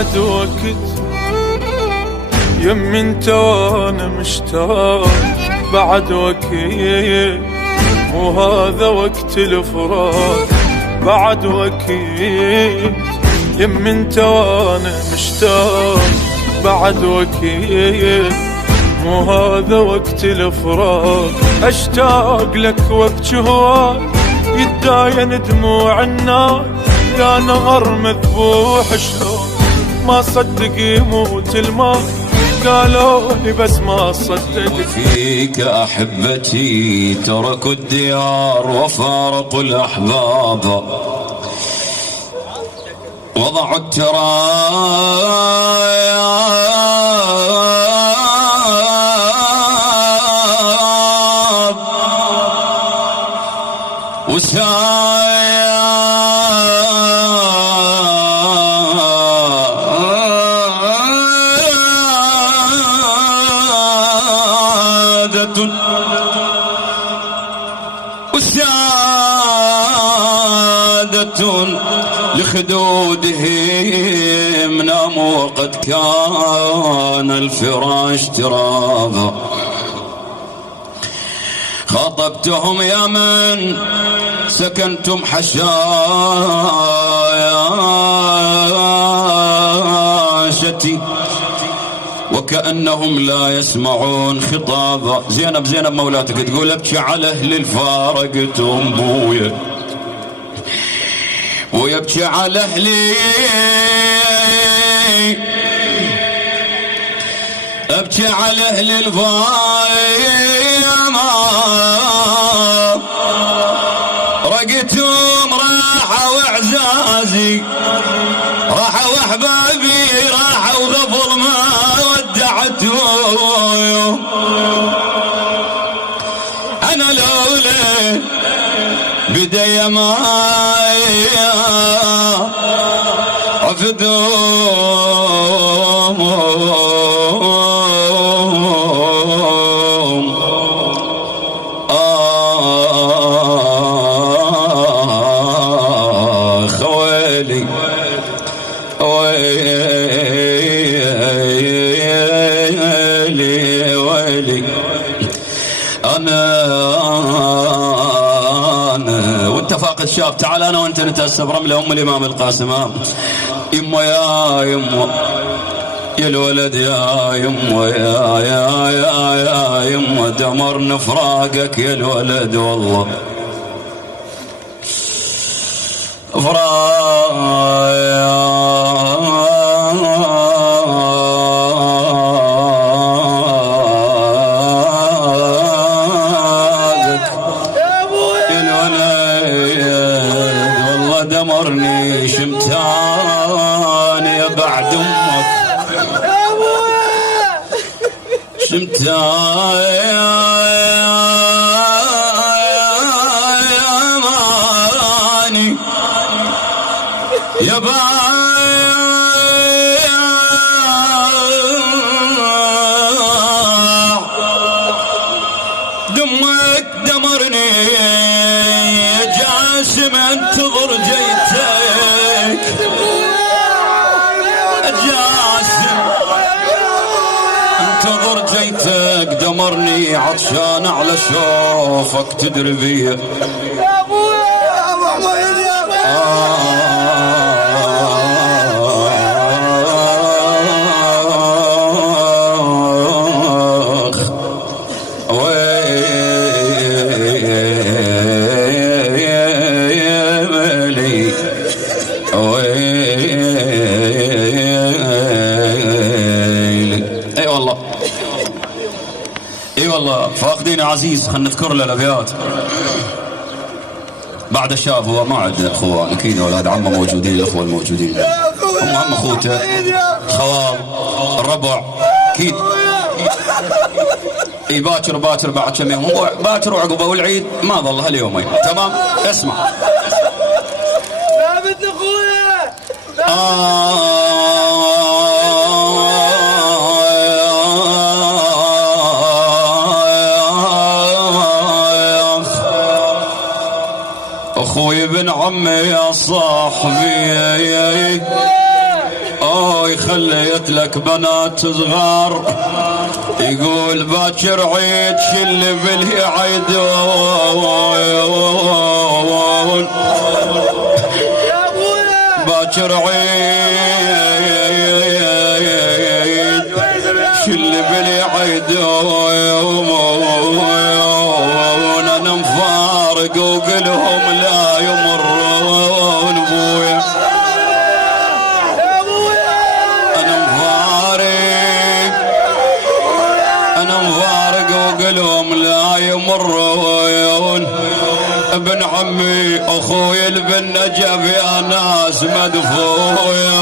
بعد وقت يمي انت وانا مشتاق بعد وقت مو هذا وقت الفراق بعد وقت يمي انت وانا مشتاق بعد وقت مو هذا وقت الفراق اشتاق لك وقت هواك يتداين دموع النار يا نهر مذبوح شلون ما صدق يموت الماء قالوا لي بس ما صدق فيك أحبتي تركوا الديار وفارقوا الأحباب وضعوا التراب وسادة لخدودهم ناموا وقد كان الفراش ترابا خاطبتهم يا من سكنتم حشاشتي وكأنهم لا يسمعون خطابا. زينب مولاتك تقول ابكي على اهل الفارقتهم بويا ويبكي على اهلي ابكي على اهل الفايمة رقتهم راحة واعزازي راحة واحبابي راحة وغفل ما ودعتهم انا لولا بدي معايا عفدهم خويلي ويلي أنا واتفاق الشاب تعال أنا وأنت نتأسى برملة أم الإمام القاسم يمه يا يمه يا الولد يا يمه يا يمه دمر نفراقك يا الولد والله دمرني شمتاني بعد امك شمتاني يا دمك دمرني يا جاسم انتظر جيتك جاسم انتظر جيتك دمرني عطشان على شوفك تدري بيه يا ابويا اي والله فاقدين عزيز. خلنا نذكر له الابيات بعد الشاب. هو ما عندنا اخوان اكيد اولاد عمه موجودين الاخوه الموجودين هم اخوته خوال الربع اكيد. اي باكر بعد كم يوم باكر وعقبه والعيد ما ظل هاليومين تمام. اسمع ثابت اخويا اخوي ابن عمي يا صاحبي خليت لك بنات صغار. يقول باكر عيد شل بالهي عيدون، باكر عيد شل بالهي عيدون. انا مفارق وقلهم لا يمرون بويا، انا مفارق وقلهم لا يمرون. ابن عمي اخوي البن نجف يا ناس مدفون.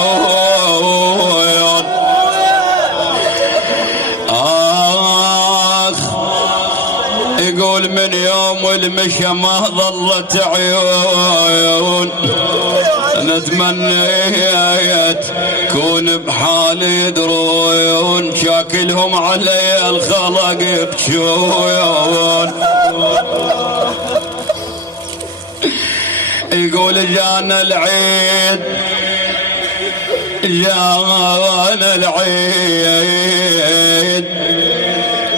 اخ يقول من يوم المشى ما ظلت عيون، نتمنيت كون بحالي يدرون، شاكلهم علي الخلق يبكون. يقول جانا العيد، جانا العيد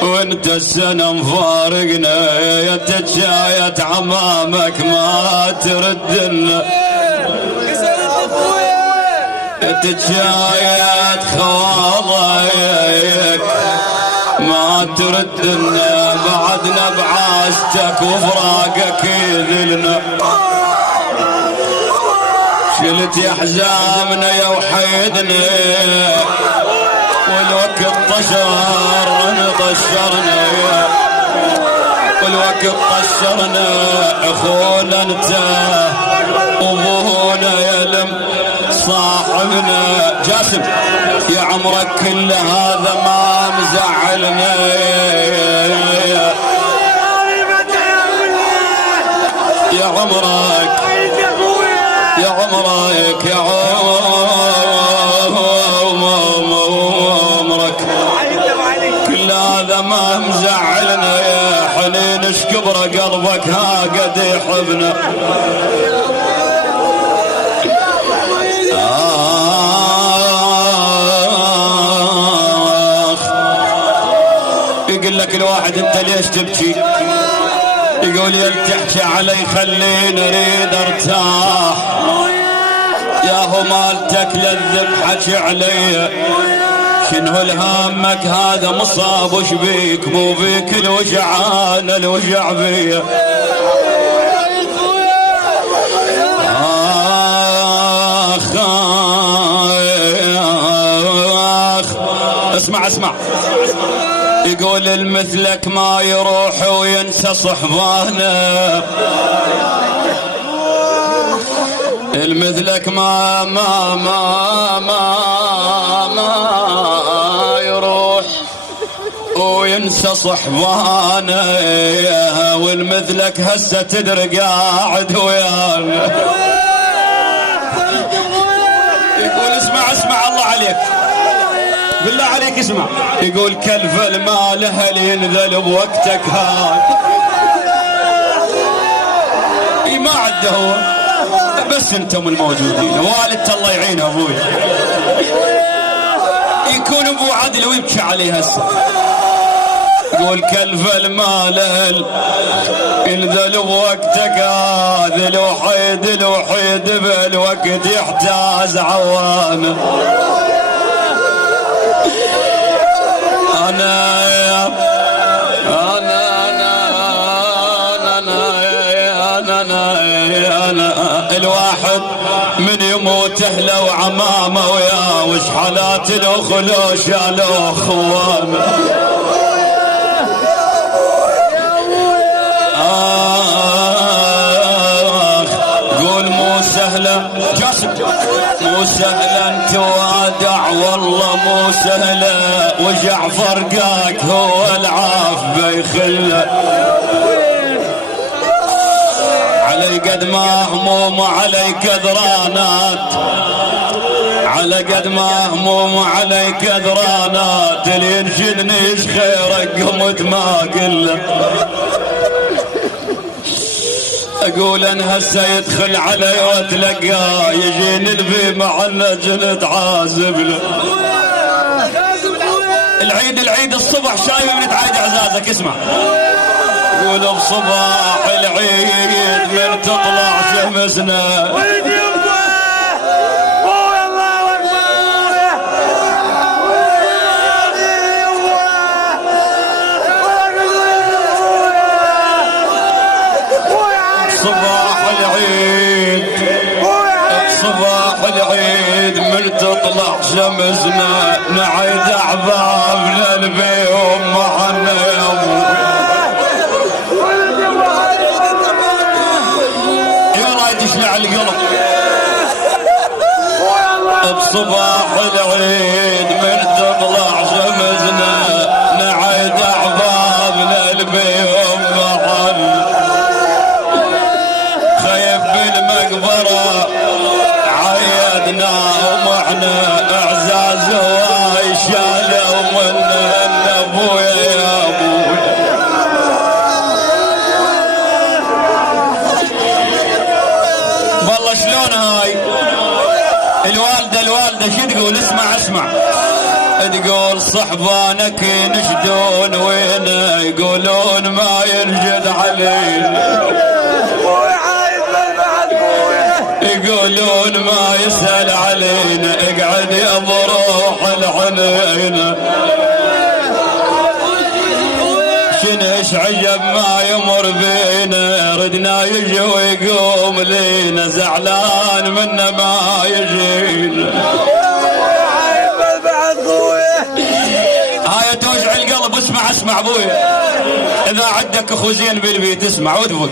وانت السنة مفارقنا، يا تتشايت عمامك ما تردنا، يا تتشايت خوالك ما تردنا، بعدنا بعاستك وفراقك يذلنا. شلت يا حزامنا يا وحيدنا، والوقت طشرنا والوقت طشرنا. اخونا انت وابونا يلم صاحبنا. جاسم يا عمرك كل هذا ما مزعلنا، يا عمرك يا عمرك يا عمرك كل هذا ما مزعلنا. يا حنين اش كبره قلبك ها قد يحبنا. يقول لك الواحد انت ليش تبكي؟ يقول يا تحكي علي خليني اريد ارتاح، يا هو مالتك للذبحك علي. شنو الهامك هذا مصاب وش بيك؟ مو بيك الوجعان الوجع بيا. آخ اسمع اسمع. يقول المثلك ما يروح وينسى صحبانه، المثلك ما ما ما ما ما يروح وينسى صحبانه، والمثلك هسه تدري قاعد ويانا. يقول اسمع اسمع الله عليك بالله عليك اسمع. يقول كلف المال هل ينذل بوقتك هاد؟ اي ما عده هو بس انتم الموجودين. والدته الله يعينه ابوي يكون ابو عدل ويبكي عليه هسه. يقول كلف المال هل ينذل بوقتك هذا، الوحيد الوحيد بالوقت يحتاج عوانه. أنا الواحد من يموت اهله وعمامه وياه، وش حالات الاخ لو شالوا اخوانه. قول مو سهله جاسم، مو سهله توادع والله مو سهله، وجعفر قاك هو العاف بيخله. علي قد ما هموم علي كذرانات، على قد ما هموم علي كذرانات، اللي ينشدني ايش خيرك قمت ما قله. اقول انا هسه يدخل علي واتلقاه يجيني البي مع النجل تعازب له. العيد الصبح شايف من تعايد عزازك اسمع. يقول بصباح العيد من تطلع شمسنا صباح العيد من تطلع شمسنا نعيد احبابنا البيوم معنا يا ابو. يلا تشلع القلب بصباح العيد من تطلع شمسنا نعيد احبابنا البيوم معنا. خيب بالمقبره عيدناهم واحنا اعزاز هواي شالوا منا ابويا يا ابويا. والله شلون هاي الوالده شو تقول؟ اسمع تقول صحبانك ينشدون وينه يقولون ما ينجد علينا يقولون ما يسأل علينا اقعد يا بروح العنينة. شنش عجب ما يمر بينا ردنا يجي ويقوم لينا زعلان منا ما يجينا. هاي توجع القلب. اسمع ابويا اذا عندك اخو زين بالبيت اسمع وتوقف.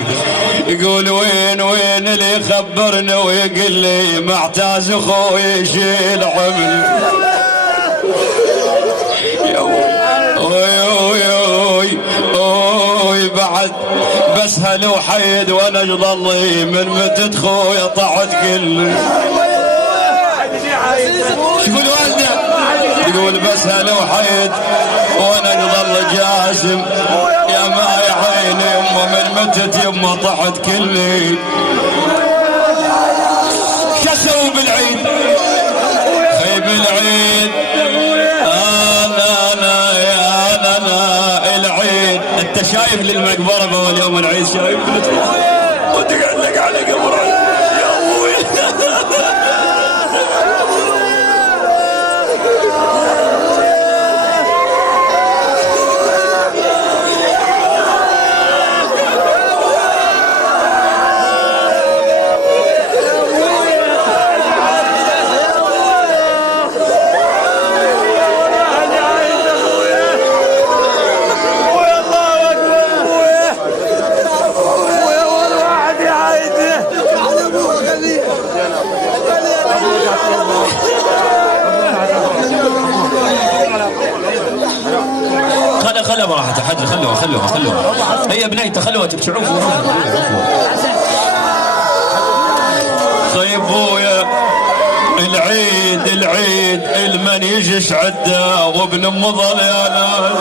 يقول وين اللي يخبرني ويقول لي معتاز اخوي يشيل عمري. اوي بعد بس هلو حيد وانا ضلي من متت خويا طعت كل. شو يقول والده؟ يقول بس هلو حيد وانا ضل جاسم يا ما يا عيني يمه من متت يمه طحت كلي. شو اسوي بالعيد؟ خيب العيد انا العيد. انت شايف للمقبره بول يوم العيد شايف وتقعد لك على قبره يا ابوي. خلها براحته حد خلوها هي بنيته خلوها تبشعوف. طيب بويا العيد المن يجيش عده وابن ام ظل يا ناس.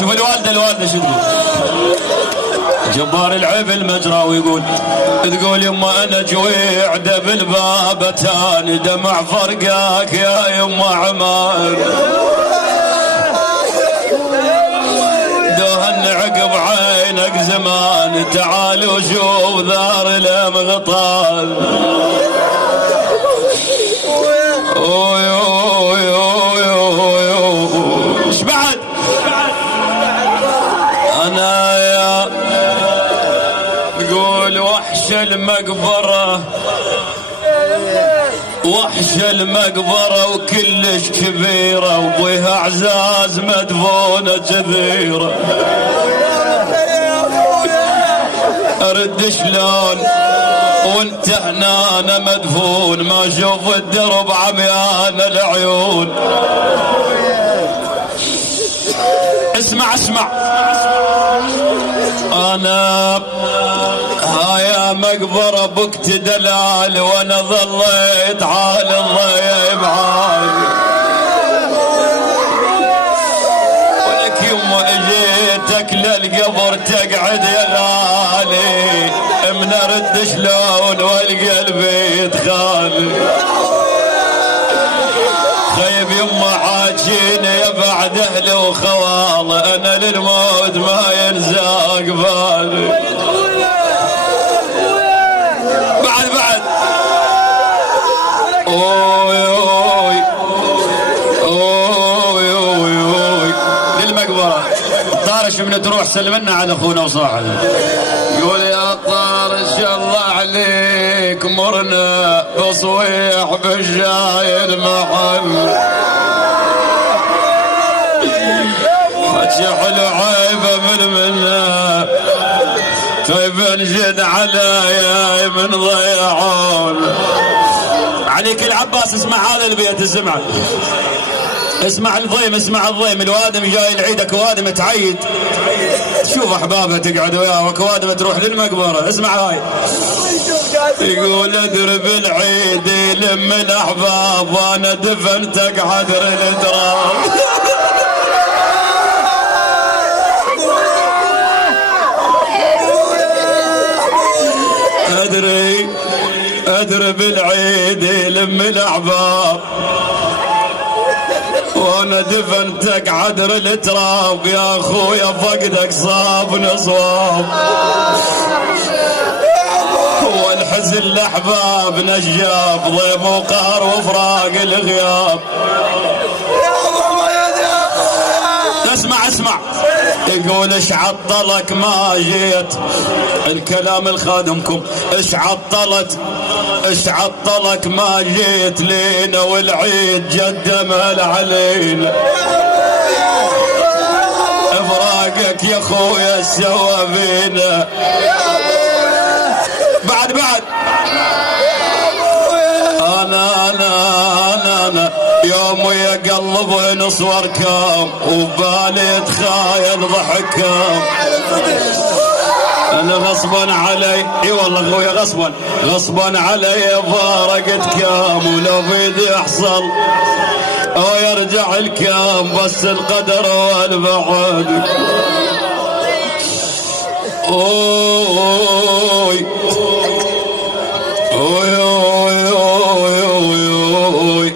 شوف الوالده شو تقول؟ جبار العيب المجرى ويقول تقول يما انا جويعده بالباب تاني دمع فرقاك يا يما عمار. دوهن عقب عينك زمان تعال وشوف ذار المغطال. ايش بعد؟ انا يا تقول وحش المقبرة وكلش كبيرة وبيها اعزاز مدفونة جذيرة. ارد شلون وانت هنا انا مدفون ما اشوف الدرب عميان العيون. اسمع انا هايا مقبرة بكت دلال وانا ظليت عال الضيب عالي ولك يوم اجيتك للقبر تقعد يا غالي من ارد شلون والقلب يتخالي خيب يما عاجيني يا بعد اهلي وخوال انا للموت ما ينسى قبالي بعد اوي اوي اوي اوي اوي للمقبرة طارش من تروح سلمنا على اخونا وصاحبنا يقول يا طارش الله عليك مرنا بصويح بالجاي المحل فتح العيبة بالمنى طيب انجد عليا من ضيعون عليك العباس اسمع هذا البيت اسمع الضيم اسمع الضيم الوادم جاي لعيدك وادم تعيد تشوف احبابها تقعد وياه وكوادم تروح للمقبره اسمع هاي يقول ادرب العيد يلم الاحباب وانا دفنتك حدر التراب ادري بالعيد يلم الاحباب وانا دفنتك عدر التراب يا اخويا فقدك صاب نصواب والحزن الاحباب نجاب ضيم وقهر وفراق الغياب اسمع يقول ايش عطلك ما جيت الكلام الخادمكم ايش عطلك ما جيت لينا والعيد جدمل علينا افراقك يا خويا سوى فينا بعد انا يوم يقلب نصور كام وبالي تخايل ضحكام انا غصبا علي اي والله اخويا غصبا علي فارقت كام ولو بيدي احصل او يرجع الكام بس القدر والبعد اوي اوي اوي اوي اوي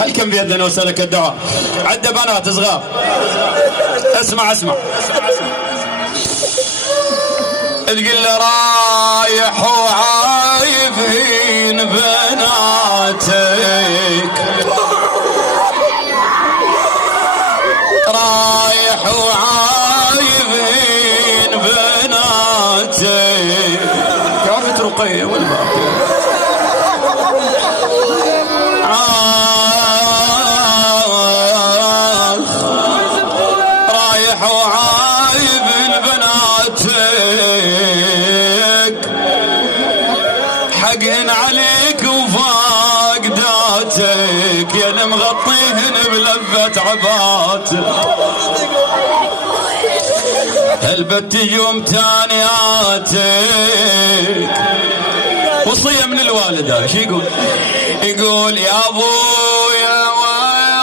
هل كم بيدنا وسلك الدعاء عد بنات صغار اسمع تقول له رايح وعايفين بناتك رايح وعايفين بناتك كيف رقية والباقي رايح وعايفين بناتك حقن عليك وفاقداتك يا المغطيهن بلفة عباتك هلبت يوم تانياتك وصية من الوالدة شو يقول يا ابويا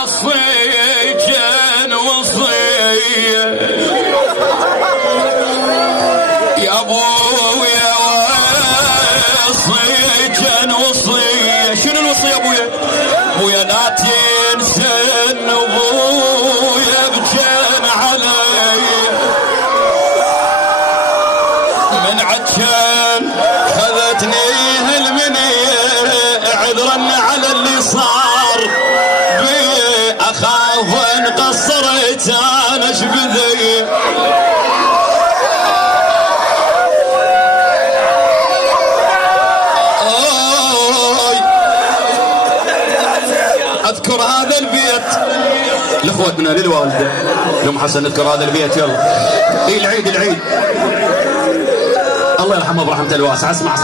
وصيك وصية يا ابويا وصيك وصية شنو الوصية ابويا لا تنسن ابويا بجن علي من عجل خذتني هالمنية عذرا على اللي صار بي اخاف ان قصرت انا شبذي اذكر هذا البيت لاخوتنا للوالده لام حسن اذكر هذا البيت يلا العيد الله يرحمه برحمته الواسعه اسمع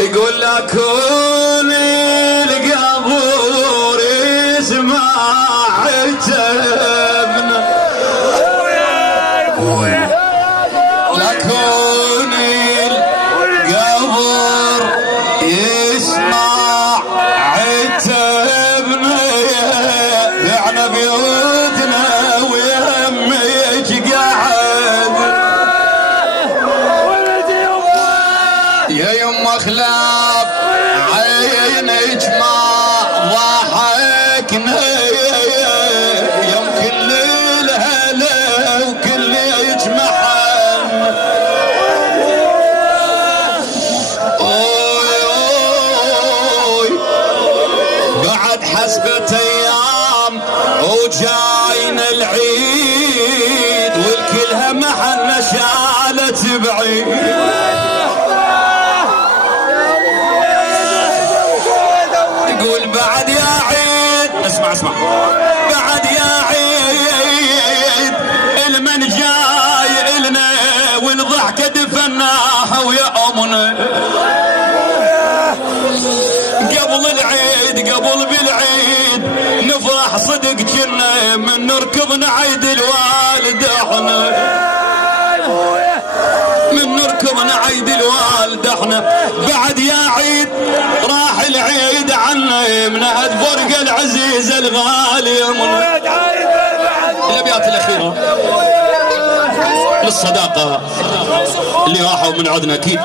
يقول لك كل القبور يسمع عتبنا ساكنة يوم كل الهلا وكل يجمعن بعد حسبة ايام وجاينا العيد والكلها محنا شالت بعيد يقول بعد يا عيد اسمع بعد يا عيد المن جاي إلنا والضحكة دفناها ويا أمنا قبل العيد قبل بالعيد نفرح صدق كنا من نركض نعيد الوالد احنا من نركض نعيد الوالد احنا بعد يا عيد راح العيد عنا من هاد فرقة العزيزة الغالية الابيات الاخيرة للصداقة اللي راحوا من عدنا اكيد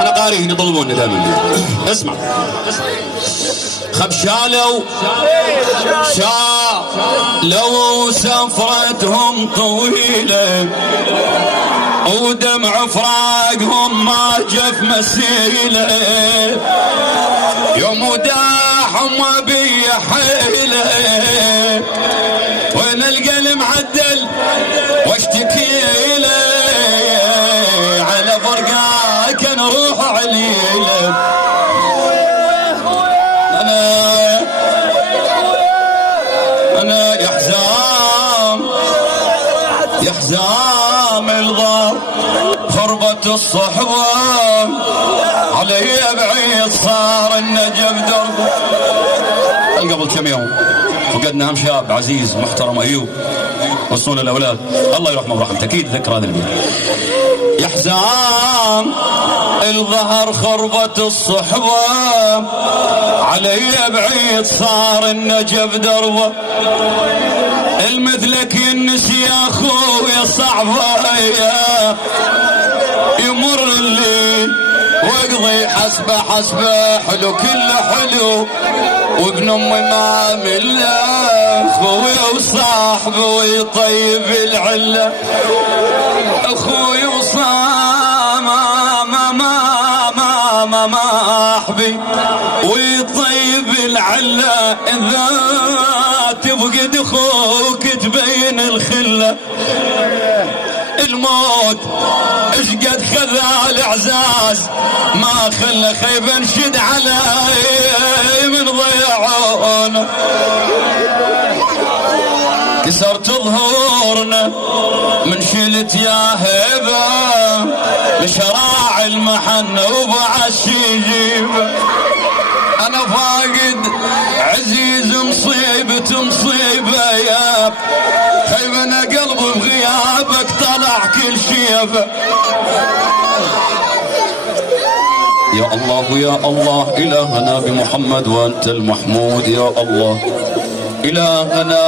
انا قارئهم يطلبوني دائما اسمع خب شالوا سفرتهم طويلة ودمع فراقهم ما جف مسيلة يوم وداحهم بي حيلة وين القلب عدل واشتكي له على فرقاك نروح عليله أنا يحزام الغار خربة الصحبة علي بعيد صار النجف درب قبل كم يوم فقدنا هم شاب عزيز محترم أيوب وصول الأولاد الله يرحمه ورحمته أكيد ذكر هذا البيت يحزام الظهر خربة الصحبة علي بعيد صار النجف دربه المثلك النسي يا اخويا صعبه يمر الليل واقضي حسبه حلو كله حلو وابن امي ما من اخويا وصاحبه ويطيب العله اخويا ما احبي ويطيب العله اذا تفقد اخوك تبين الخله الموت اش قد خذا الاعزاز ما خلى خيبه نشد علي من ضيعونا كسرت ظهورنا من شلت يا هبه بشراع المحنه وبعش يجيبه انا فاقد عزيز مصيبه يا خيبنا قلبي بغيابك طلع كل شيبه يا الله إلهنا بمحمد وأنت المحمود يا الله إلهنا